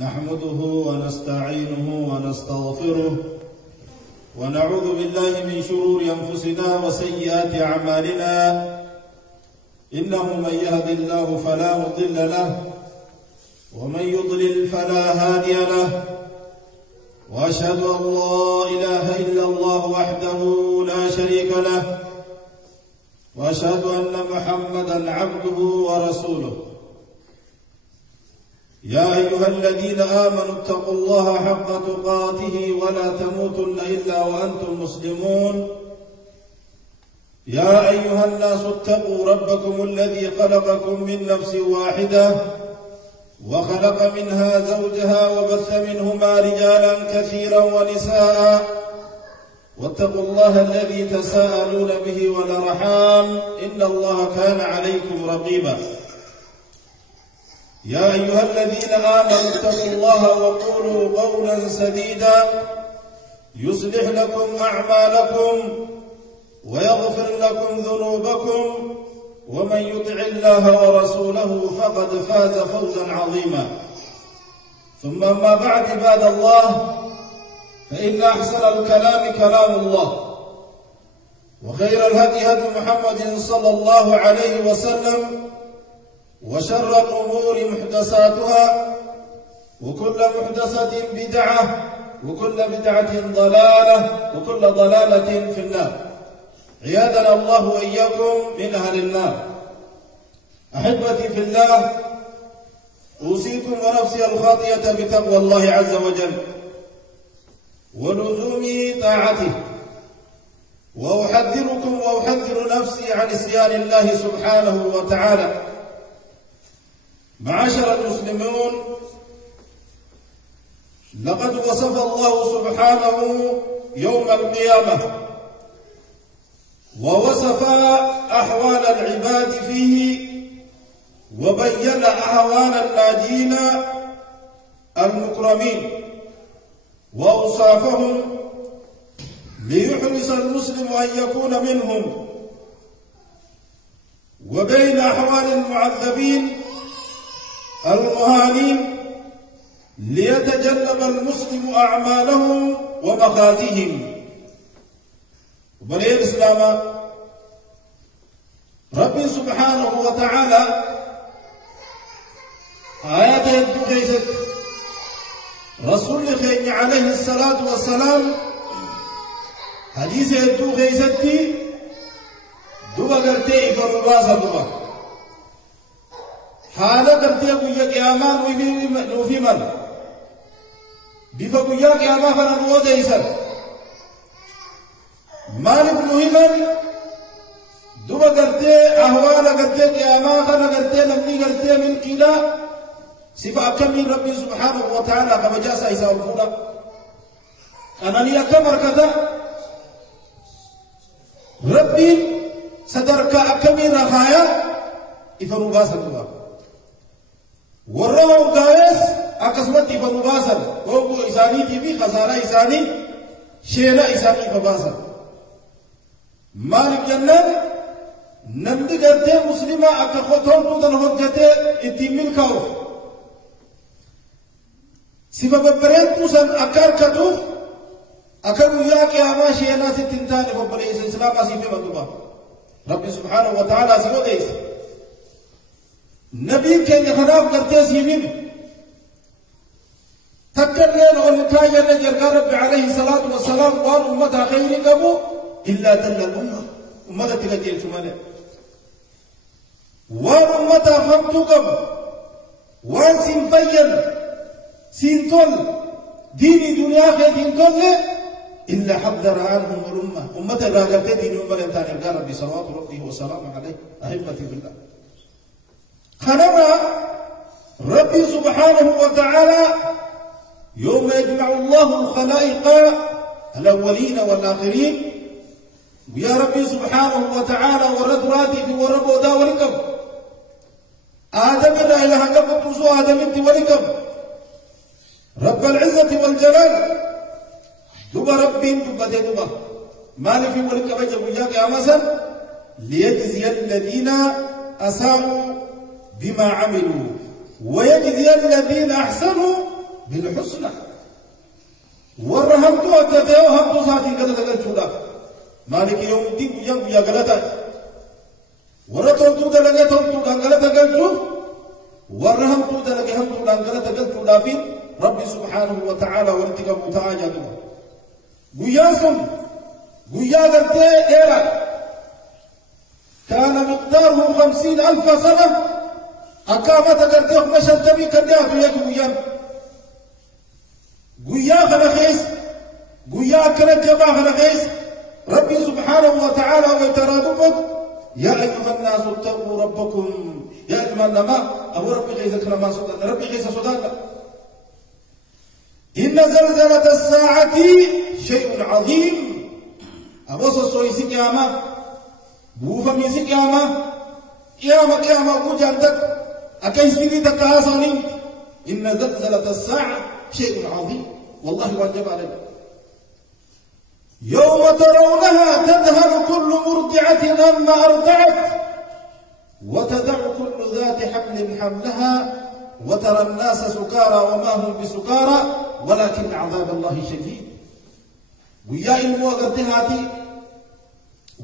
نحمده ونستعينه ونستغفره ونعوذ بالله من شرور أنفسنا وسيئات أعمالنا إنه من يهد الله فلا مضل له ومن يضلل فلا هادي له وأشهد أن لا إله إلا الله وحده لا شريك له وأشهد أن محمدا عبده ورسوله يا أيها الذين آمنوا اتقوا الله حق تقاته ولا تموتن إلا وأنتم مسلمون يا أيها الناس اتقوا ربكم الذي خلقكم من نفس واحدة وخلق منها زوجها وبث منهما رجالا كثيرا ونساء واتقوا الله الذي تساءلون به والأرحام إن الله كان عليكم رقيبا يا أيها الذين آمنوا اتقوا الله وقولوا قولا سديدا يصلح لكم أعمالكم ويغفر لكم ذنوبكم ومن يطع الله ورسوله فقد فاز فوزا عظيما ثم ما بعد عباد الله فإن أحسن الكلام كلام الله وخير الهدي هدي محمد صلى الله عليه وسلم وشر الأمور محدثاتها وكل محدثة بدعة وكل بدعة ضلالة وكل ضلالة في النار عياذنا الله وإياكم من أهل النار. أحبتي في الله، أوصيكم ونفسي الخاطئة بتقوى الله عز وجل ولزوم طاعته، وأحذركم وأحذر نفسي عن عصيان الله سبحانه وتعالى. معاشر المسلمون، لقد وصف الله سبحانه يوم القيامة ووصف أحوال العباد فيه وبين أحوال الناجين المكرمين وأوصافهم ليحرص المسلم أن يكون منهم، وبين أحوال المعذبين المهانين ليتجنب المسلم أعمالهم ومخاذهم. وبني الإسلام، ربي سبحانه وتعالى آيات يدو خيست رسول خير عليه الصلاة والسلام حديث يدو خيستي دوبا قرتي فرباسا دوبا حالا قرتي قوية قيامان وفي من بفا قوية قيامان فنروا ديسا مالك مهما دوبا قرتي أهوالا قرتي قيامان فنا قرتي نمني قرتي من كلا صفة أكمل ربي سبحانه وتعالى كما جاء سيسا الفوضى أنني أكمل كذا ربي صدرك أكمل رخايا إفنو باسا دوبا ورّا وقايس أكسمت إفنو باسا وهو إساني تبي خسارة إساني شينا إساني فباسا مالك جنن نمدي قرتي مسلمة أكا خطون تودن حجته اتميل كاوف صفة ببرين توسن أكار كتوف أكار وياك يا ما شينا ستنتاني فبريس الإسلام أسيفي مدوبا ربي سبحانه وتعالى سيقول ديس نبي كان يخلاف قرتي سيمين تكلين ونتايا نجر ربي عليه الصلاة والسلام قال أمتا خير قبو إلا دل الأمة أمتا تلقيل شمالي وان أمتا فمتو قبو وان سنفين سنتول ديني دنيا خير سنتول إلا حذر عنهم الأمة أمتا لا قرتي ديني أمتا انتاني قال ربي صلوات ربه وسلام عليه أحبتي بالله. خنما ربي سبحانه وتعالى يوم يجمع الله الخلائق الأولين والآخرين ويا ربي سبحانه وتعالى ورد راتي في ورب ودا ولكم آدم لا إله قبل تسوى آدم انت ولكم رب العزة والجلال دوبا ربي دوبا دوبا مالي في ولكم جب وياك أمسا ليجزي الذين أساءوا بما عملوا ويجزي الذين أحسنوا بالحسنى ورهمتو أكتاو همتو ساتين كذا تقلتودا مالك يوم الدين يا غلطات ورتوتو دلغا توتو دغلا تقلتو ورهمتو دلغا همتو دغلا تقلتو دافين ربي سبحانه وتعالى ورتك متعاجد غياسم غيا غرتي ايرا كان مقداره 50,000 سنة أقامت غرتي مشتبي كديات يجويان غيا خلخيس غيا كرجبا خلخيس ربي سبحانه وتعالى ويترادفك يا أيها الناس اتقوا ربكم يا أيها الناس أبو ربي غيث كلام صدق ربي غيث صدق إن زلزلة الساعة شيء عظيم أبو سوي سكيامة بوفا من سكيامة قيامة وجندك أكيسيري تكاسوني إن زلزلة الساعة شيء عظيم والله واجب عليك يوم ترونها تذهل كل مرضعة عما أرضعت وتدع كل ذات حمل حملها وترى الناس سكارى وما هم بسكارى ولكن عذاب الله شديد ويا الموغد هاتي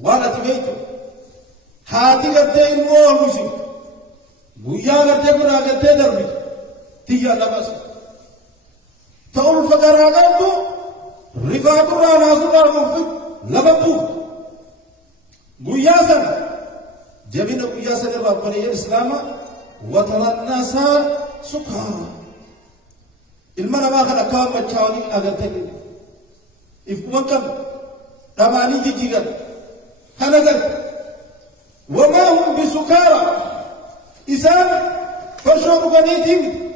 ولا تبيتو هاتي قد الموغ مسيب ويا قد كنا قد دربي تيجا لبس تقول فقرا قدو رفاق رانا سنار مفت لبطو قياسا جبين قياسا لربنا الإسلام وترى الناس سكارى المرأة ما خلق كام مجاوني أغتني إفكما كم رماني جيجيغا هنغل وما هم بسكارى إسان فرشوا بغنيتهم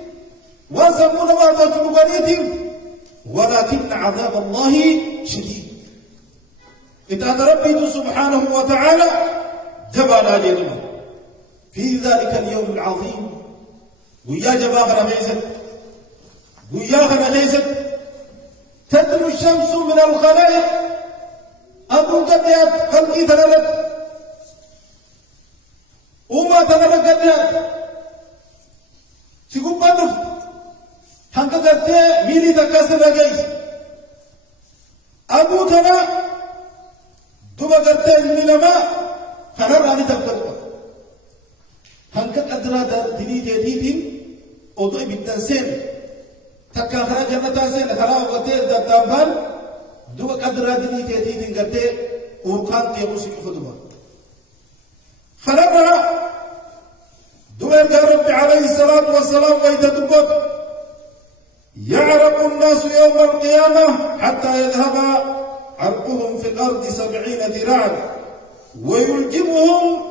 وانسمون ما ضجوا بغنيتهم ولكن عذاب الله شديد إذا ربي سبحانه وتعالى جبانا جنما في ذلك اليوم العظيم ويا جباغنا ميزت وياها ليست تدنو الشمس من الخلائق أبو قديات خلقي تنالك وما تنالك قديات شكو بانف هنك قدية ميلي تكاسر جيس أبو تنا دوبا قدية الميلما خرر عني تفكروا هنك قدرا دني جديدين أضوي بالتنسين تكا خرا جنتا سين خرا وقتي دتامبان دو قدر دني تيتي دنگته اوقان تيبو سي خطبه خرا دو رب عليه الصلاه والسلام ويتدبط يعرق الناس يوم القيامه حتى يذهب عرقهم في الارض 70 ذراعا ويلجمهم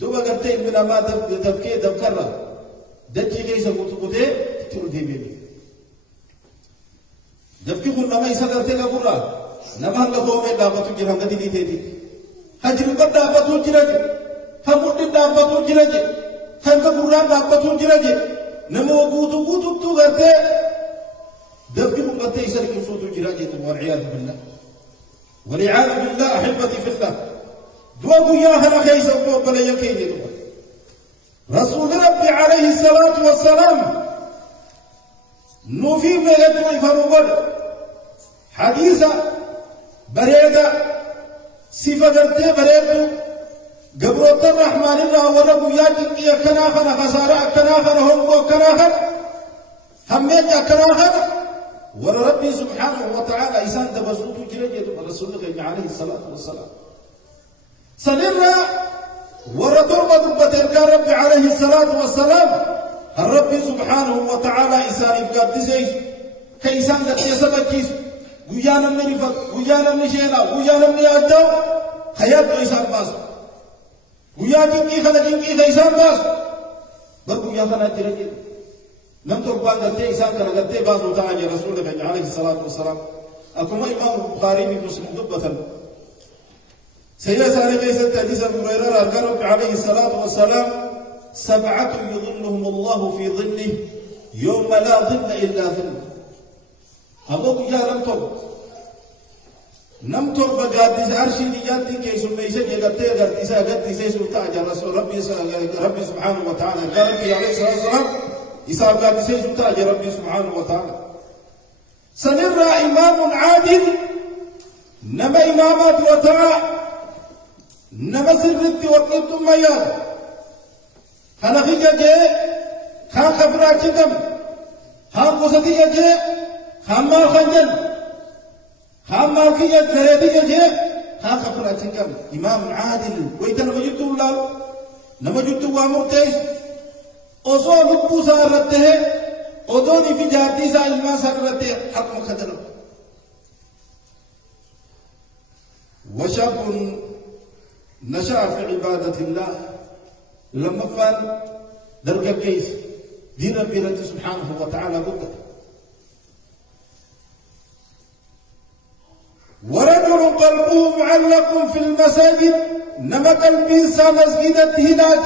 دو قرتين من ما تبكي دبكره دجي ليس قطقطه تردي بيبي دفكي خلنا ما يسدر تيغا قرى نما هنگا قومي دابتو جرام دي دي تيدي هجر قد دابتو جراجي همود دابتو جراجي هنگا قرآن دابتو جراجي نمو قوتو تو غرتي دفكي خلنا تيسر كمسوتو جراجي والعياذ بالله والعياذ بالله أحبتي في الله دوابو ياها لخيسا وقوبلا يكيني رسول ربي عليه الصلاة والسلام نوفي ميلتو يفرغل حديثة بريدة صفة قرتي بريدو قبروت الرحمن الله وربو ياجن إيا كناخن خسارة كناخن همو كناخن همين يا كناخن وربي سبحانه وتعالى إسان تبسوطو جرجة رسول الله عليه الصلاة والسلام سنرى ورطرب دبت رب عليه الصلاة والسلام الرب سبحانه وتعالى إسان يبقى كيسان قد يسبكيس ويانا من رفق ويانا من شينا ويانا من يأدو خيات إسان باس ويانا من خلقين إسان باس بل ويانا جرجل نم تربان قد إسان قد باس وتعالى رسول الله عليه الصلاة والسلام أكما إمام البخاري مسلم دبة سيدنا عليه حديث أبو هريرة قال عليه الصلاة والسلام 7 يظلهم الله في ظله يوم لا ظل إلا ظله أبوك يا نمتر بقادس عرشي دياتي كي سميسك يقتي قدسا سلطة رسول ربي سبحانه وتعالى قال عليه الصلاة والسلام إساب قال سيجب تاج ربي سبحانه وتعالى سنرى إمام عادل نما إمامات وترى نما سرت وقت مياد خنقية جي خان خفرات كم خان قصدية جي خان مال خنجل خان مالكية جريدية جي خان خفرات كم إمام عادل ويتن وجدت الله نما جدت وامرتيس أصول نبو سارته أدوني في جاتي سا إلما سارته حق مقدر وشاب نشأ في عبادة الله لما فان درجة كيس دين ربي سبحانه وتعالى قد ورجل قلبه معلق في المساجد نما قلبي سا مسجدة هناك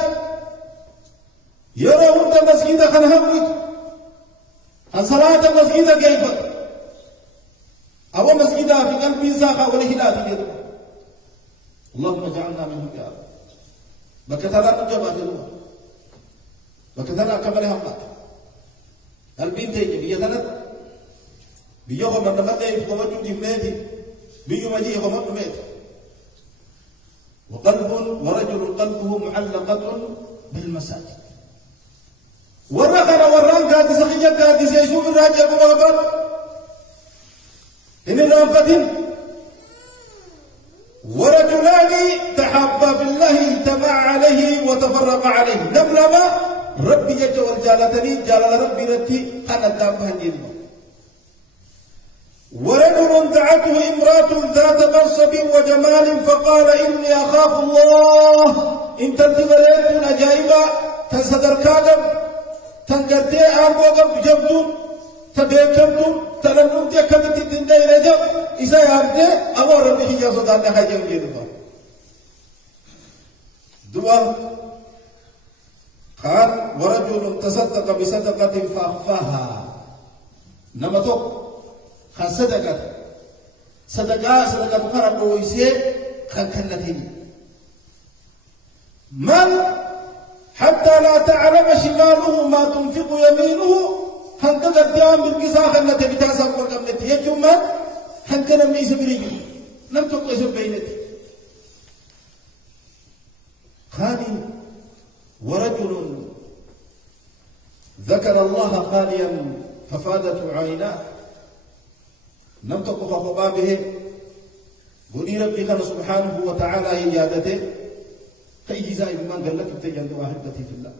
يرى أنت مسجد خنهمك عن صلاة مسجد كيف أو مسجد في قلبي سا وله لا تجد اللهم اجعلنا منهم يا رب بكثرة نجبات الله بكثرة كمال همات قلبي تيجي بيتنا بيوم من نمدي في قوة جمدي بيوم مجيء قوة نمدي وقلب ورجل قلبه معلقة بالمساجد ورقنا وران قادي سخيجة قادي سيشوف الراجع بمغبر إن الأنفتين ورجلان تحابا في الله اجتمع عليه وتفرق عليه نبلما ربي يجوال جالتني جلال ربي رتي أنا دامها جلما ورجل دعته امرأة ذات منصب وجمال فقال إني أخاف الله إن تنتظرت أجائبا تنصدر كاغم تنقرتي آنقوغم جبدو تبيكمدو تلنم جكمت الدنيا رجب إذا يابدي أمر ربي يصدر نحجم جلما دوا قال ورجل تصدق بصدقة فأخفاها نمتوك خان صدقة فرق ويسي خان كنتين من حتى لا تعلم شماله ما تنفق يمينه خان قدر ديام بالقصة خانت بتاسا وقمنت يجو من خان كنم ليس بريجو لم تقلس بينتي خالي ورجل ذكر الله خاليا ففادت عيناه لم تقف خبابه قولي ربي كان سبحانه وتعالى إجادته كي جزاء من قال لك بتجند واحدتي في الله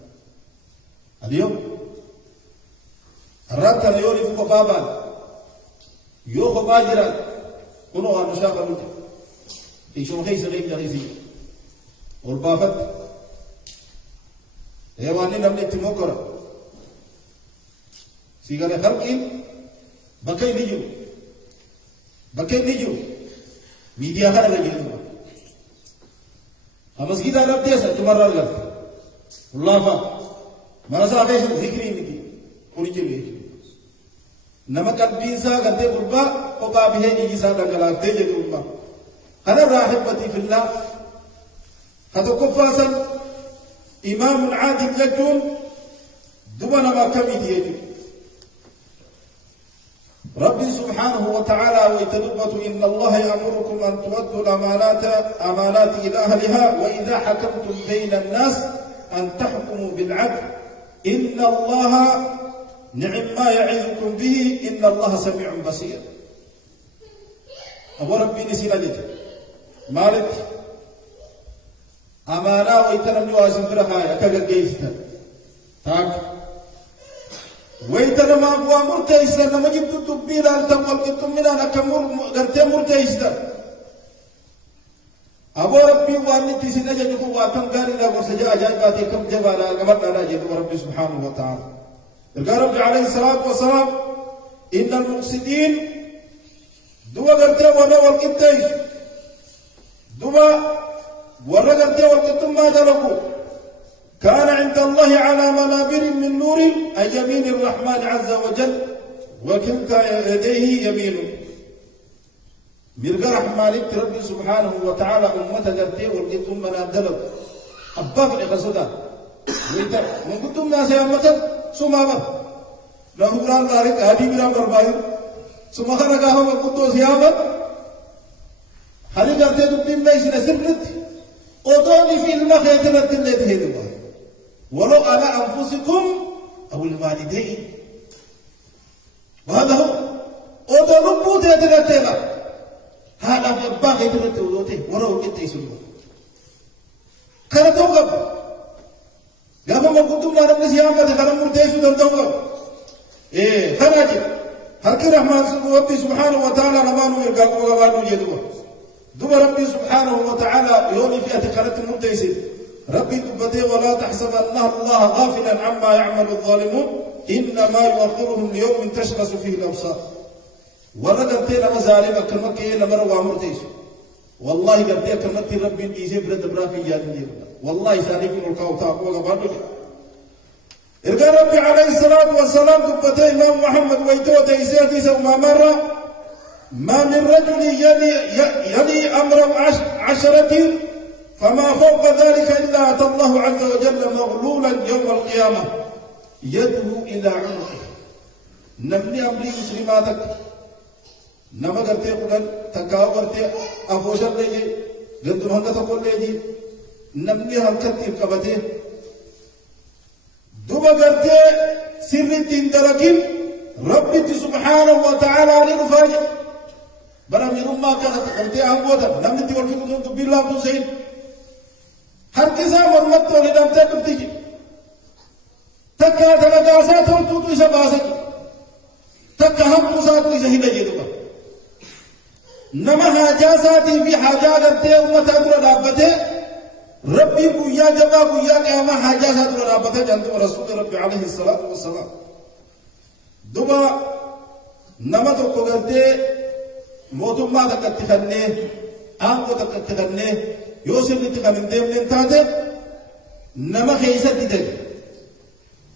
اليوم الرات اليوري فوق بابا يو خباجرا كنوا هنشاق منك يشون خيس غيب جريزي والبافت هيواني لم نتموكرا سيغاني خلقين بكي نجو بكي نجو ميديا خلا لجيزو مسجد على بديسة تمرر لك الله فا ما نسأل عيش ذكري نكي كوني جبيه نما قلبين سا قدي قربا قبا به نيجي سا دنگلا تيجي قربا أنا راحبتي في الله هذا كفاسا إمام عادل يجون دبنا ما كميتي يجون ربي سبحانه وتعالى ويتدبت إن الله يأمركم أن تودوا الأمانات إلى أهلها وإذا حكمتم بين الناس أن تحكموا بالعدل إن الله نعم ما يعظكم به إن الله سميع بصير أبو ربي نسينا لك مالك أمانة ويتنم نواسم فرخايا كجيستا تاك ويتنم أبو مرتيستا نما جبت الدبيل أن تقول كتمنا نكمر غرتي مرتيستا أبو ربي وأني تسينا جنكو واتم قال لك وسجاء جايباتي كم جبالا قمرنا راجد ربي سبحانه وتعالى قال ربي عليه الصلاة والسلام إن المفسدين دوا غرتي وانا والقتيس دوا ورغرتي والقتم ما دلقوا كان عند الله على منابر من نور أي يمين الرحمن عز وجل وكلتا يديه يمين مرقى رحمانك ربي سبحانه وتعالى أمة غرتي والقتم من دلقوا أباك لقصدا من قدم ناس يا أمة سمامة له قران دارك هادي بلا برباي سما خنا قام قدوس يامر هل قرتي دبين ليس نسرت أضوني في المخيطرة التي هي ولو على أنفسكم أو الوالدين وهذا هو أضوني بوت يتنتهي هذا باقي تنتهي ولو كنت يسلم كرتوا قبل قبل ما كنتم لا نمس يامر كرم مرتيسوا دمتوا إيه خراجي هكذا رحمن ربي سبحانه وتعالى رمانو يرقاقوا وغبانو يدوا دوما ربي سبحانه وتعالى يوني في أتكارت المرتيسين ربي تبدي ولا تحسب الله غافلا عما يعمل الظالمون إنما يؤخرهم ليوم تشخص فيه الأبصار ورقبتين مظالم كرمكي لمروا مرتيسين والله قبتي كرمتي ربي ديزي برد برافي جاني والله ثاني في ملكاو تاقوا وغبانو إرقى ربي عليه الصلاة والسلام تبتي إمام محمد ويتوى تيسير ديسا وما مرة ما من رجل يلي أمر عشرة فما فوق ذلك إلا أتى الله عز وجل مغلولا يوم القيامة يدعو إلى عنقه نبني أمري مسلماتك نما قرتي قدن تكاو قرتي أفوشر ليجي قلتم هنگا تقول ليجي نبني هلكتي قبتي دوبا قرتي سر الدين دركين ربي سبحانه وتعالى لنفاجئ برام يرمى كانت قرتي أهوتا نمني تقول في قدن تبير الله بسين هر كسا مرمت ولدام تكب تيجي تكا تلقاسات والتوتو إسا باسك تكا هم تساتو إسا هنا جدوبا نما حاجاساتي في حاجة قرتي أمتا دور دابته ربي قويا جبا قويا قياما حاجاسات دور دابته جانتو رسول ربي عليه الصلاة والسلام دوبا نما توقو قرتي موتو ما تكت خنه آنكو تكت خنه يوسف نتخمن ديم ننتاته نما خيسة تدك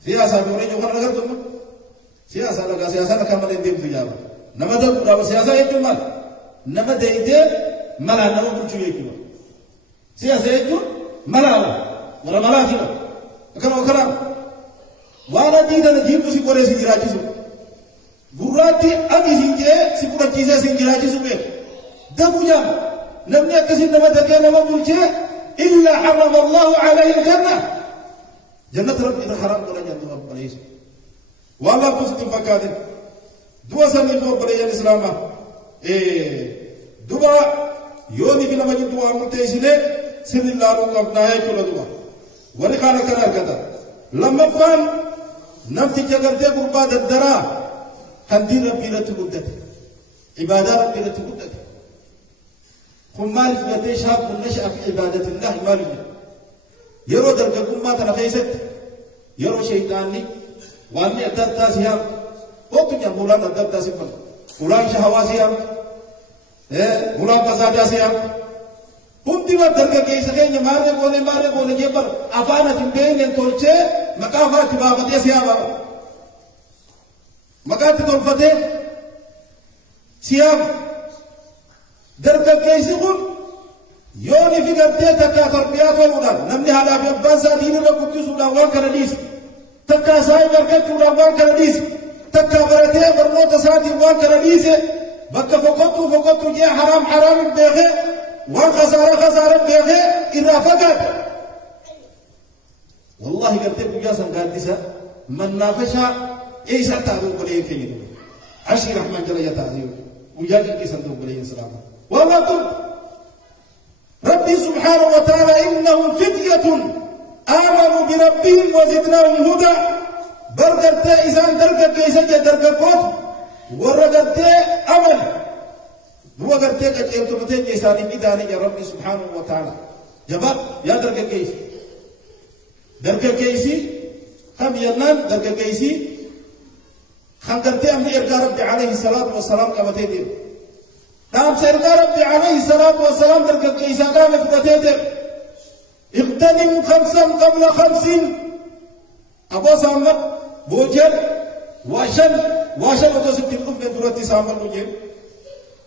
سياسة دوري جوهر نغرتم سياسة لغا سياسة نكامل ديم تجابا نما دو دابا سياسة يجو مال نما ديده ملا نما بلچو يكو سياسة يجو ملا ورا ملا جنا كما وكلام وانا ديدا نجيب تسي قولي سنجراجي سو غراتي أبي سنجي سيكورا جيسا سنجراجي سو بيه دبو جام لم يكسر نما دكان وملجئ إلا حرم الله عليه الجنة جنة ربي إذا حرام ولا جنة رب عليه والله بسط فكادر دوا سنة دوا بلي الإسلام دوا يوني في لما جدوا مرتيسلة سن الله ربنا يكل دوا ولكان كذا كذا لما فان نمتي جغرتي قربات الدرا كندي ربي لتقدت عبادة ربي لتقدت هم مالف قدي شاب نشأ في عبادة الله مالف يرو درقكم ما تنخيست يرو شيطاني واني أدد تاسيام وقت يقولان أدد تاسيام فلان شهواسيام فلان فساداسيام هم ديما درق كيسكين ماري بولي جبر أفانا تنبين ينتولچه مقافا كبابتي سياما مقافا تنفتي سيام درب كيسكم يوني في قرتي تكا تربيات ومدان نمني هلا في أباسا دين ربكي سوداوان كرديس تكا ساي بركت سوداوان كرديس تكا برتي برموت ساتي وان كرديس بك فقط جي حرام بيغي وان خسارة بيغي إذا فقط والله قرتي بجاسا قادسة من نافشا إيسا تعذب بليه كيدو عشي رحمن جل يتعذب وجاجل كيسا تعذب بليه سلامة والله ربي سبحانه وتعالى إنهم فتية آمنوا بربهم وزدناهم هدى برقرت إسان درقك إسان درقكوت ورقرت أمل هو قرتك أجيبتبتين إساني في داني يا ربي سبحانه وتعالى جباب يا درقك إيسي درقك إيسي هم ينان درقك إيسي خنقرت أمني إرقى ربي عليه الصلاة والسلام كما تدير نعم سيرقى ربي عليه الصلاة والسلام درقك إيسا قام فتتدر اغتنم 5 قبل 50 أبو سامر بوجر واشن أبو سبت القفل دورتي سامر بوجر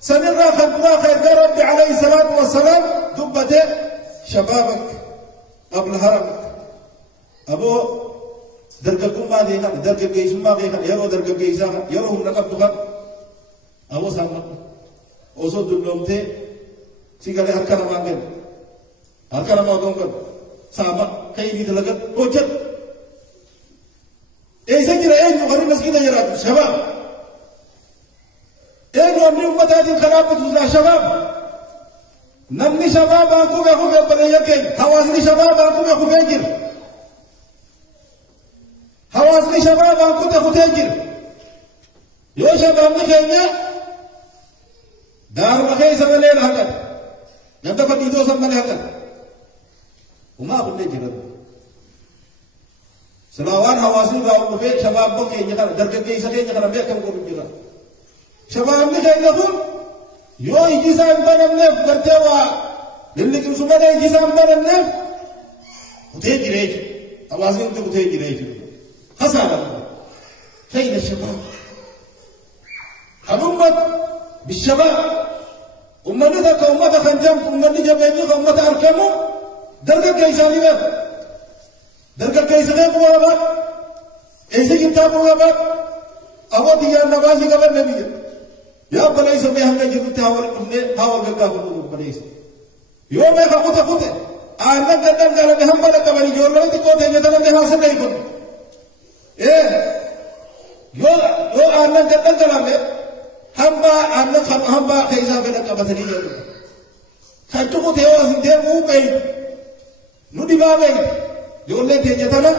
سنرى خبرا خيرقى ربي عليه الصلاة والسلام دبته شبابك قبل هرمك أبو درجكم ما دينا درجة جيش ما دينا يرو درجة جيسا يرو هم نقب دخان أو سامنا أوسو دلهم ته سيكالي هركنا مانجن هركنا ما دونكن سامع كي بيدلقت وجد ऐसे की रहे जो गरीब मस्किन है जरा शबाब एक नम्नी उम्मत है दिन खराब में दूसरा शबाब नम्नी शबाब आंखों में खुफे बने यके हवासनी शबाब आंखों में खुफे गिर हवासनी शबाब आंखों में खुफे गिर यो शबाब ने कहेंगे दार मखे समले रहकर जब तक फकीदो समले रहकर उमा बुने जिरत सलावान हवासी गाँव में फिर शबाब को कहीं जगह दरके के इसे जगह में कम करूँ जगह शबाब ने कहीं लगूं यो इजिसा अंबर हमने करते हुआ दिल्ली की सुबह ने इजिसा अंबर हमने उठे गिरे आवाज़ में उठे गिरे हंसा लगा कहीं न शबाब हम उम्मत बिशबाब उम्मत ने तो उम्मत खंजम उम्मत ने जब ये उम्मत अरकमो दरके के इसे नहीं درجة كيسة غير موابات ऐसे किताब موابات अवध या नवाज़ी का बन नहीं है या बने इसे में हमने जितने हावल हमने हावल का हुक्म बने इसे यो में का कुछ कुछ आनंद करने जाने में हम बने कबरी जो लोग तो कोते में तो में हासिल नहीं कर यो आनंद करने जाने में हम बा कैसा बने कबरी नहीं है खाटू को थे और सिंधे मुँह पे नुड़ी बागे जो ले थे जतना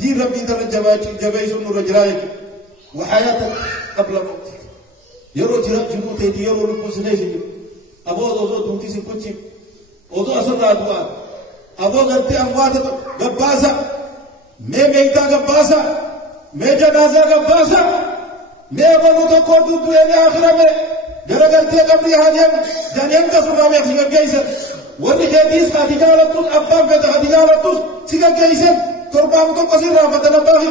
जी रब्बी तला जबाई सुन रजराए वहायत قبل موت يرو جرو थे يرو لبسने से अबो दोस्तों दूती से कुछ वो तो असर रातुआ अबो करते अमवाद गब्बासा मैं मेहता गब्बासा मैं जनाजा गब्बासा मैं बोलूं तो को दूध ले आखिर में घर करते कब्री हाजिम जनेम का सुबह में खिल गई सर वही हदीस का अधिकार तो अब्बा पे अधिकार तो सिका गई सर कुर्बान तो कसीर रहमत अल्लाह ही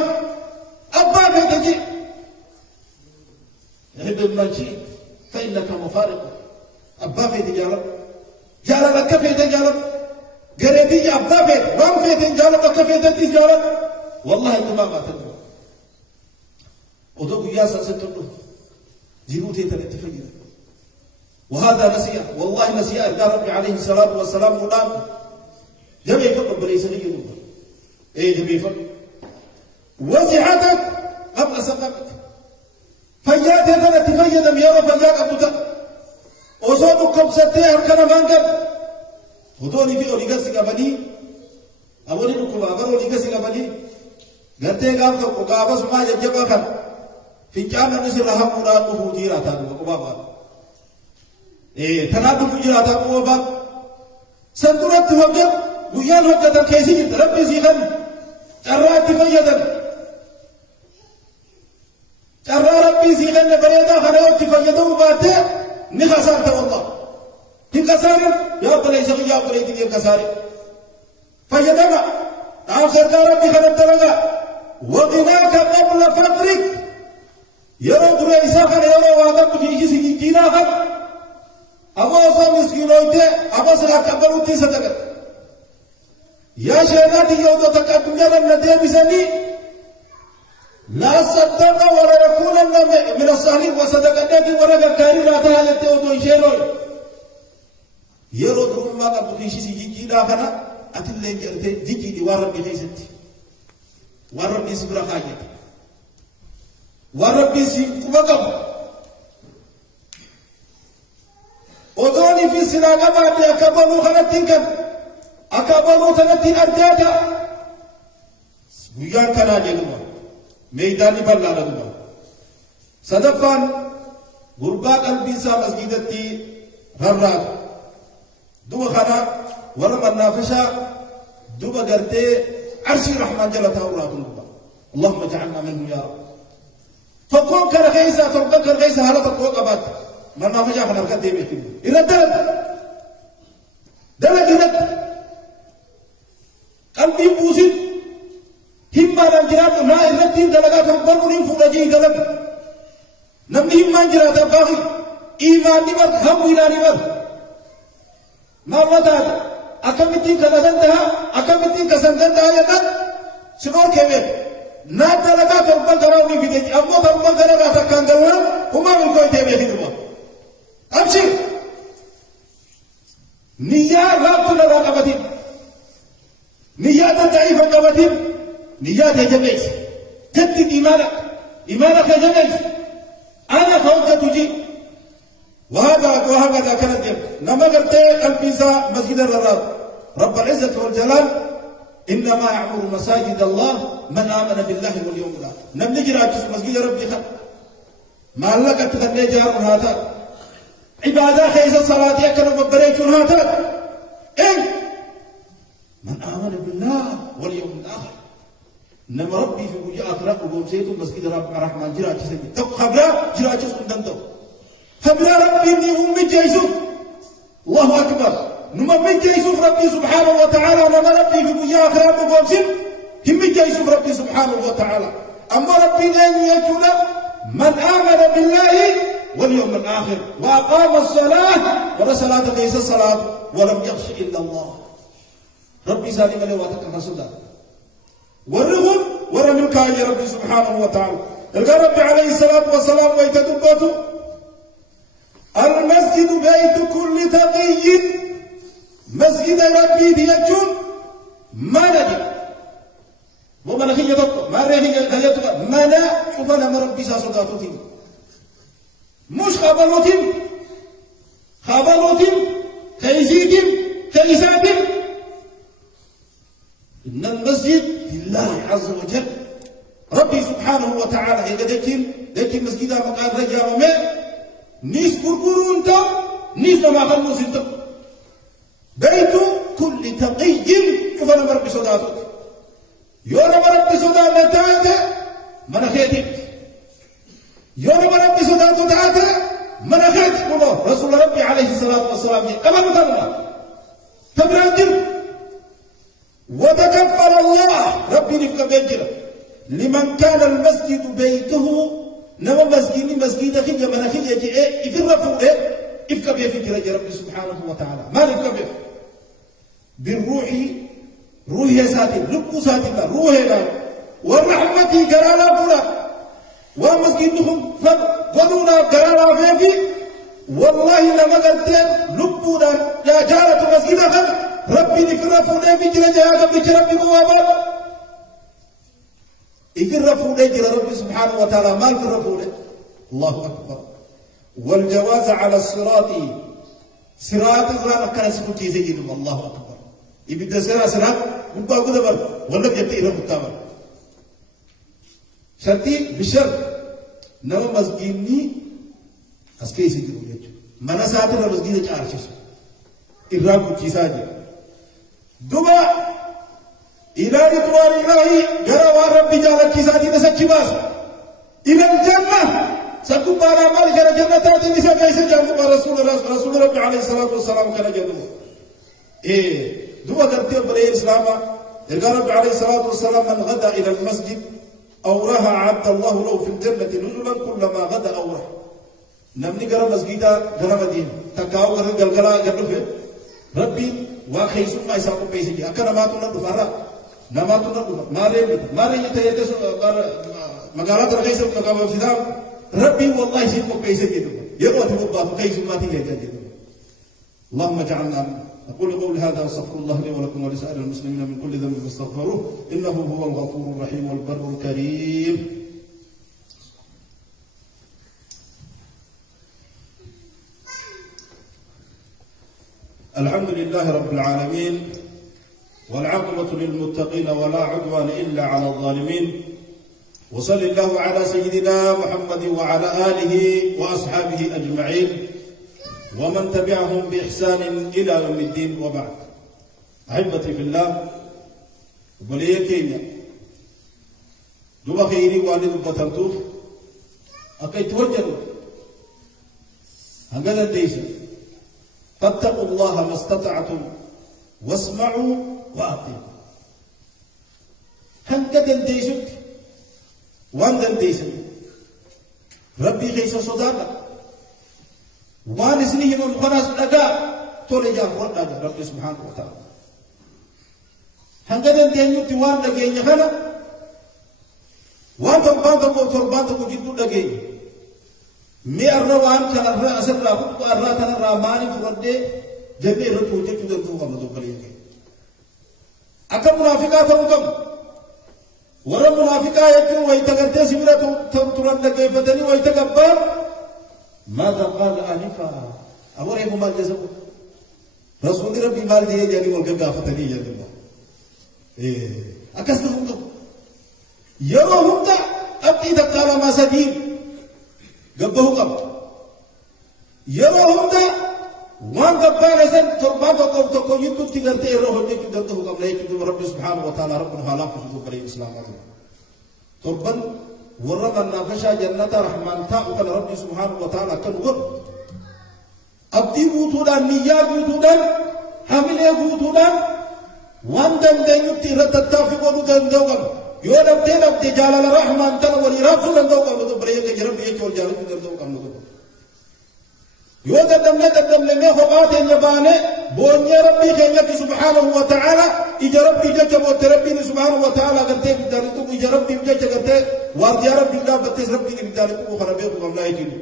अब्बा पे देखिए يحب المنشي فإنك مفارق أبا في تجارة جارة لك في تجارة قريبي أبا في وام في تجارة لك في تجارة والله أنت ما تدري ودوك ياسا ستردو جنوتي تلتفجر وهذا نسيا والله نسيا إذا ربي عليه الصلاة والسلام قلام جميع فقط بليس لي يدوك إيه جميع فقط وزعتك قبل سقطك فيات هذا تفيد مياه فيات أبوتا أصاب كبسته هركنا مانكب هدوني في أوليغا سيكابني أبوني نكوبا أبر أوليغا سيكابني غرتي غاف كوكابا سما جبا كان في كام نسي لها مراد بفوجي راتا كوكابا إيه ثنا بفوجي راتا كوكابا سنتورات تفجر ويان هكذا كيسي ربي سيغن أراد تفيدا أرى ربي سيغن بريدا خلوت تفيدوا باته نخسارته والله تخسار يا بلي سوي يا بلي تجيب خسار فيدما آخر ربي خلت لنا وغناك قبل فقرك يرى دريسا خل يرى وهذا بتيجي سيجينا خل أبو أصلا مسكينويته أبو سلا كبروتي صدقت يا شيخنا تيجي تكادمنا لنا ده بسني لا صدق ولا يكونن من الصالحين وصدقناك ولا كاري لا تهلت او شيلون يرو دروم ما قبطيشي سيجي لا خنا اتلي جرتي جيجي دي وربي ليستي وربي سبرا حاجه وربي سيكوكم وذوني في سلاقه بعد اكبروا خنتين اكبروا خنتين ارجاتا ويان كنا جنوا ميداني بلّا لدوما صدفان غربا قلبي سا مسجدتي رمرات دو خنا ورم النافشة دوبا قرتي عرشي رحمن جل تاورات اللهم اجعلنا منهم يا رب فقوم كرغيسا فرقم كرغيسا هلا تقوق أبات من نافشة خنركت ديميتي إلا دلق قلبي بوسيد himmaan jiraatu naa irratti dalagaa torbanuun fuudhanii dalag namni himmaan jiraatu abbaafi imaanni bar hammu ilaani bar maammataan akkamittiin kana danda'a akkamittiin kasan danda'a jedhan sinoo kemee نادى لك تربى قراوي في دج أبو تربى قراوي تكان قلنا وما من كوي تبي يخدمه أبشر نية لا تلا لا قبتين نية ضعيفة قبتين نية جميس جدد إيمانك جميس أنا فوق تجي وهذا كان الجم نما قلت البيزا مسجد الرب رب العزة والجلال إنما يعمر مساجد الله من آمن بالله واليوم الآخر نم نجرا في مسجد ربي خا ما الله قد تخلي جار هذا عبادة خيس الصلاة يكن مبريشون هذا إن من آمن بالله واليوم الآخر نم ربي في وجه آخرة وقوم سيدو مسجد رب الرحمن جرا في سجد تب خبرا جرا في سجد خبرا ربي إني أمي جيسوف الله أكبر نمم جيسوف ربي سبحانه وتعالى نما ربي في وجه آخرة وقوم سيد هم جيسوف ربي سبحانه وتعالى أما ربي لن يجول من آمن بالله واليوم الآخر وأقام الصلاة ولا صلاة ليس الصلاة ولم يخش إلا الله ربي سالم له واتقى صدا ورغم ورم الكاي ربي سبحانه وتعالى القى ربي عليه الصلاة والسلام ويتدبته المسجد بيت كل تقي مسجد ربي ديجون ما نجي وما نخي يدق ما رهي يدق ما لا شوف أنا مربي صداتهم مش خابلوتهم كيزيتهم كيساتهم إن المسجد لله عز وجل ربي سبحانه وتعالى يقدكين لكن مسجد مقام رجال وماء نيس بربرون تا نيس ما خلوا سنتا بيت كل تقي شوف أنا مربي صداتهم يوم مربي صدات نتاعته من خيتك يوم مربي صدات نتاعته من خيتك الله رسول ربي عليه الصلاة والسلام أما مثلا تبرد وتكفل الله ربي نفك بيجرة لمن كان المسجد بيته نما مسجد خيجة من خيجة إيه يفر فوقه إفك بيفكر ربي سبحانه وتعالى ما نفك بيف بالروح روح ساتي لب ساتي روح لا والرحمة قرانا فلا ومسجدهم فقلونا قرانا في والله لما قلت لبونا يا جارة مسجدها ربي نفر فولا في جرى جاء قبل ربي موابا يفر فولا جرى ربي سبحانه وتعالى ما يفر فولا الله أكبر والجواز على الصراط صراط الله كان سكوتي زيدهم الله أكبر يبدأ صراط مبا قدبر ولا بيتي إلى متابر شرطي بشرط نو مسجدني أسكي سيجرو يجو منا ساتر مسجد كارشيس إراكو كيساجي دوما إلى رضوان الله جرى ربي جل كيساجي نسكي باس إلى الجنة سكبارا مال جرى جنة تاتي نسا كيس جنة رسول ربي عليه الصلاة والسلام كان جنة إيه دوما قرتي بري الإسلام إرجع ربي عليه الصلاة والسلام من غدا إلى المسجد أورها عبد الله له في الجنة نزلا كلما غدا أوره نمني قرا مسجدا قرا مدين تكاو قرا قلقلا قرفه ربي وخيس ما يساقو بيسجي أكنا ما تنظر فرا نما تنظر ما ري يتيجس مقالات رخيص مقام فيدام ربي والله يسيقو بيسجي يروى تبقى فخيس ما تيجي اللهم اجعلنا أقول قولي هذا واستغفر الله لي ولكم ولسائر المسلمين من كل ذنب فاستغفروه إنه هو الغفور الرحيم والبر الكريم. الحمد لله رب العالمين والعاقبة للمتقين ولا عدوان إلا على الظالمين وصلى الله على سيدنا محمد وعلى آله وأصحابه أجمعين ومن تبعهم بإحسان إلى يوم الدين وبعد. أحبتي في الله وبلي كينيا دوما خيري والد بطنتوف أكي توجدوا هكذا ديس فاتقوا الله ما استطعتم واسمعوا وأطيعوا هكذا ديسك وأنت ديسك ربي خيس صداقة وان اسنه من خلاص لقى تولي جاء فرد ربي سبحانه وتعالى هنقدر دينيو تيوان لقى يخلا وانت تربانتك جدو دقي مي الروان كان الرأس الرابط الراتنا الراماني تردي جميع رتوجة جدو قم دوبليك أكم منافقاتهم كم ورا منافقا يكون ويتغرتي سبيرة ترند كيف تني ويتكبر ماذا قال آنفا أمره ما جزء رسول ربي مال جيه جاني والقا فتني يا الله أكسرهم كم يروهم تا أبدي تقال ما سدين قبه كم يروهم تا وان قبال سن تربان تقو يكتب تغرتي يروهم تا قبه كم لا يكتب رب سبحانه وتعالى ربنا خلاف في بري الإسلام تربان ورب النافشة جنة رحمن تا وكان رب سبحانه وتعالى كان ور أبدي بوتودان نيا بوتودان حمله بوتودان وان دندن يكتي رتتافق ودن دوغم يودب تيدب تجال الرحمن تن ولرافل دوغم ودو بريك جرب يجول جالو دوغم يودب دم لمي خبات يبانه بوني ربي كينك سبحانه وتعالى إجا ربي جاك وتربي سبحانه وتعالى قرتي بدارتك إجا ربي جاك قرتي وارد يا ربي لا بتس ربي بدارتك وخربيك ولا يجيني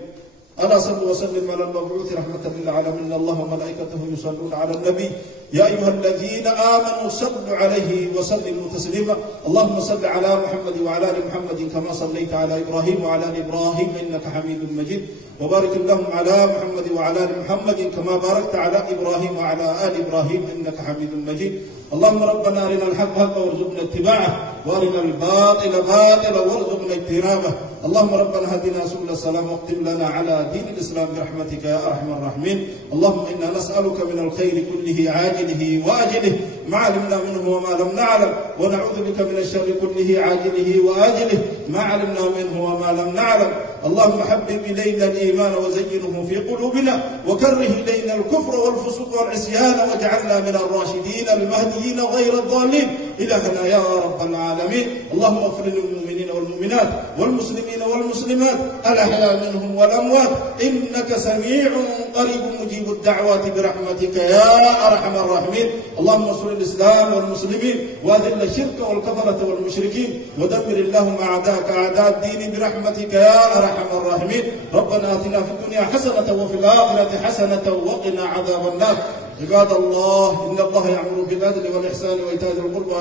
أنا صلى وسلم على المبعوث رحمة للعالمين الله وملائكته يصلون على النبي يا أيها الذين آمنوا صلوا عليه وسلموا تسليما اللهم صل على محمد وعلى آل محمد كما صليت على إبراهيم وعلى آل إبراهيم إنك حميد مجيد وبارك اللهم على محمد وعلى آل محمد كما باركت على إبراهيم وعلى آل إبراهيم إنك حميد مجيد اللهم ربنا أرنا الحق حقا وارزقنا اتباعه وأرنا الباطل باطلا وارزقنا اجتنابه اللهم ربنا هدنا سبل السلام واختم لنا على دين الإسلام برحمتك يا أرحم الراحمين اللهم إنا نسألك من الخير كله عاجله وآجله ما علمنا منه وما لم نعلم ونعوذ بك من الشر كله عاجله وآجله ما علمنا منه وما لم نعلم اللهم حبب إلينا الإيمان وزينه في قلوبنا وكره إلينا الكفر والفسوق والعصيان واجعلنا من الراشدين المهديين غير الضالين إلهنا يا رب العالمين اللهم اغفر للمؤمنين والمؤمنات والمسلمين والمسلمات الأحياء منهم والأموات إنك سميع قريب مجيب الدعوات برحمتك يا أرحم الراحمين اللهم انصر الإسلام والمسلمين وأذل الشرك والكفرة والمشركين ودمر اللهم أعداءك أعداء الدين برحمتك يا أرحم الراحمين ربنا آتنا في الدنيا حسنة وفي الآخرة حسنة وقنا عذاب النار عباد الله إن الله يأمر بالعدل والإحسان وإيتاء ذي القربى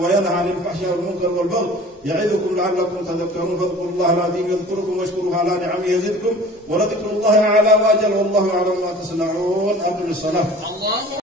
وينهى عن الفحشاء والمنكر والبغي يعظكم لعلكم تذكرون فاذكروا الله العظيم يذكركم واشكروه على نعمه يزدكم ولذكر الله أعلى وأجل والله يعلم ما تصنعون أقم الصلاة.